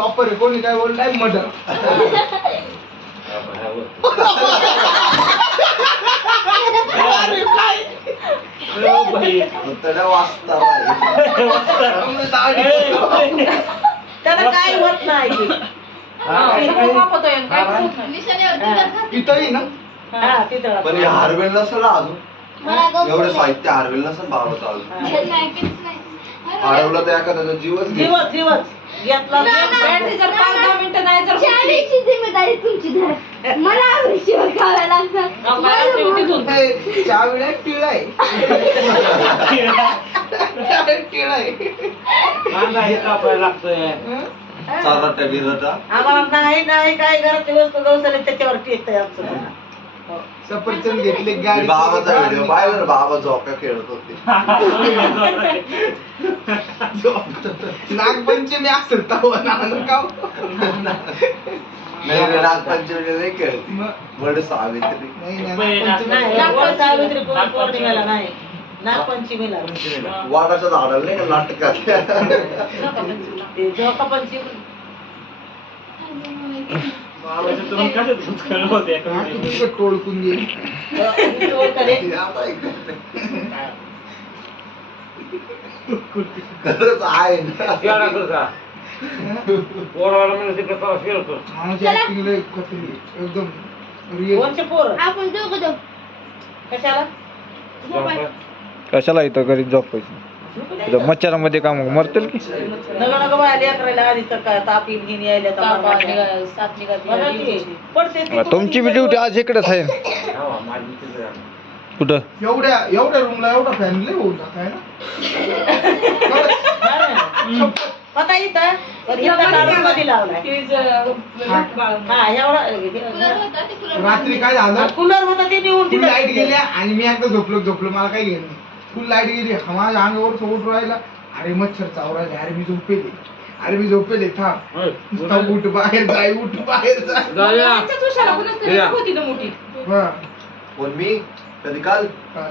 Topper आहे कोणी काय बोललाय वाजता त्याला काय होत नाही. इथंही ना? हा पितळा पण हे हारवेल नसेल ना अजून. एवढं साहित्य हारवेल नसेल बाबाचं अजून हरवलं तर एखाद्याचा जीवच. जीवच जीवच. घेतला बॅटरी जर पाच दहा मिनिटं नाही जर शाळेची जिम्मेदारी तुमची धरा. मला आवडीशिवाय खाव्या लागतात हे आम्हाला नाही नाही काय घरातली वस्तू गवसले त्याच्यावर टेस्ट आहे आमचं. सफरचंद घेतले गाडी बाबाचा व्हिडिओ पाहिला बाबा झोका खेळत होते. नागपंचमी असेल तेव्हा नाणं का नाही रे, नागपंचमीला नाही खेळते. मग- वड सावित्री. नाही नाही, नागपंचमी पौर्णिमेला नाही. नागपंचमीला. वाडाच्या झाडाला नाही का नाटकात? ते झोका पंचमी. टोळकून खरंच आहे ना acting लय एकदम real. कोणचे पोर आपण दोघं जाऊ कशाला झोपायला. कशाला इथं घरी झोपायचं पैसे मच्छरामध्ये काम मरतील की? नग नग बाया लेकरायला आधी तर काय ताप घेऊन यायला तर बघा पडते ती. तुमची बी ड्युटी आज इकडेच आहे. कुठं? एवढ्या एवढ्या रूमला एवढा फॅन लय होऊन जात आहे ना? हा. पता इथं? पण इथं काढून कधी लावलाय. हा. एवढा रात्री काय झालं? कूलर होता ते नेऊन फुल तिथं लाइट गेल्या आणि मी एकदा झोपलो झोपलो मला काही घेणं नाही. फुल लाइट गेली. माझ्या अंगावर सोबत राहिला. अरे मच्छर चावरायला. अरे मी झोपेले. अरे मी झोपेले. थांब. नुसता उठ बाहेर जाय उठ बाहेर जाय त्यांच्याच उशाला कोणाच तरी होती ना मोठी. हा. पण मी? कधी काल? हा.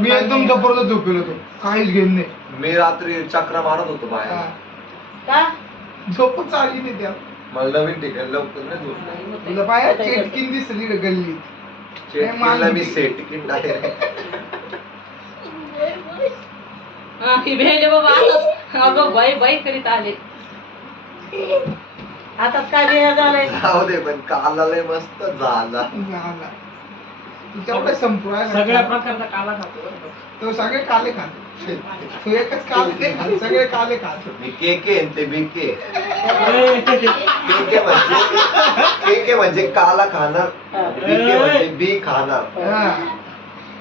मी एकदम जबरदस्त झोपेलो होतो. काहीच घेऊन नाही. मी रात्री चक्रा मारत होतो. बाहेर. का? झोपच आली नाही त्या मला नवीन ठिकाण लवकर नाही झोपलं तुला बाहेर चेटकिन दिसली रे मी हा, भेंडे बाबा आताच. अगं बाई बाई करीत आले. आता काय झालंय? जाऊ दे पण काला लय मस्त झाला. झाला. सगळ्या प्रकारचा काला खातो. तो सगळे काले खातो. तो एकच काले नाही खात, सगळे काले खातो मी के के आणि ते बीके ए, के के म्हणजे के के म्हणजे काला खाणार बीके म्हणजे बी खाणार.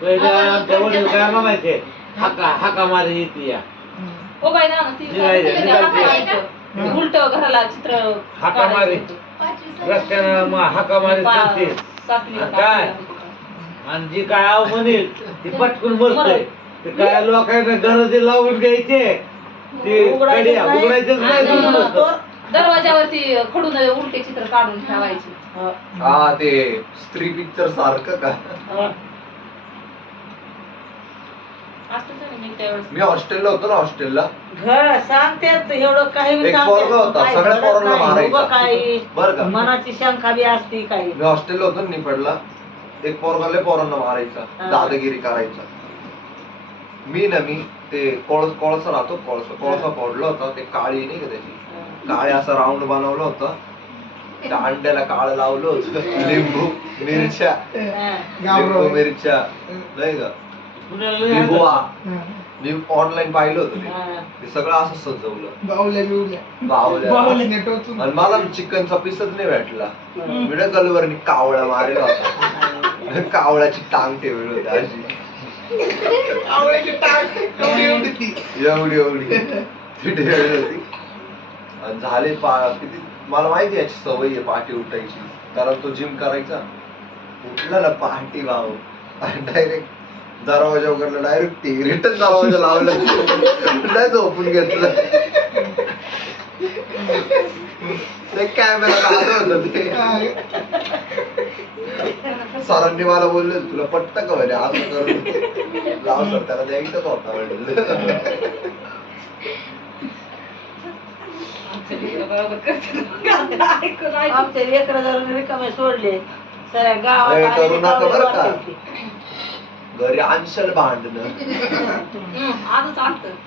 काय म्हणायचे? हाका हाका मारी येते या. ओ बाई ना ती. उलट घराला चित्र हाका मारी. पाचवी रस्त्यानं मग हाका मारी चालते. काय? आणि जी काय आव म्हणेल ती पटकून बसते ते काय लोकांना गरज लावून घ्यायचे ते उघडायचंच कड्या नाही. उघडायचंच नाही आणि दुसरं. तो- दरवाजावरती खडून उलटे चित्र काढून ठेवायचे हा. हा ते स्त्री पिक्चर सारखं का हा. ना मी त्यावेळेस मी हॉस्टेलला होतो ना हॉस्टेलला घर सांगते एवढं काही बी एक. पोरगा होता, काय सगळ्या गरज पोरांना नाही. मारायचा. उभं काही बरं का मनाची शंका बी असती काही मी हॉस्टेलला होतो ना निफाडला एक पोरगाले पोरांना मारायचा हा. दादागिरी करायचा मी ना मी ते कोळस कोळसा राहतो कोळसा कोळसा फोडला होता ते काळी नाही का त्याची? काळे असं राऊंड बनवलं होतं. त्या अंड्याला काळ लावलं होतं. लिंबू मिरच्या. लिंबू. मिरच्या. नाही का. मी ऑनलाईन पाहिलं होतं ते. ते सगळं असं सजवलं. बावल्या. आणि मला चिकनचा पीसच नाही भेटला. मी कलवरनी कावळा मारेल होता. कावळ्याची टांग ठेवली होती अशी आवळ्याची टाक. एवढी एवढी. ती. एवढी. एवढी ती होती आणि झाले पा किती? मला माहिती याची सवय आहे पहाटे उठायची. कारण तो जिम करायचा. उठला ना पहाटे भाऊ. आणि डायरेक्ट दरवाजा उघडला डायरेक्ट ते रिटर्न दरवाजा लावला. नाही झोपून घेतलं. ते कॅमेरा होतं ते. सरांनी मला बोलले तुला पटत का म्हणे असं करून लाव सर त्याला द्यायचंच होता आमचं लेकरं जर रिकामे सोडले लय करू नका बरं का. वाटते. घरी आणशाल भांडणं. हं, आजच आणतं.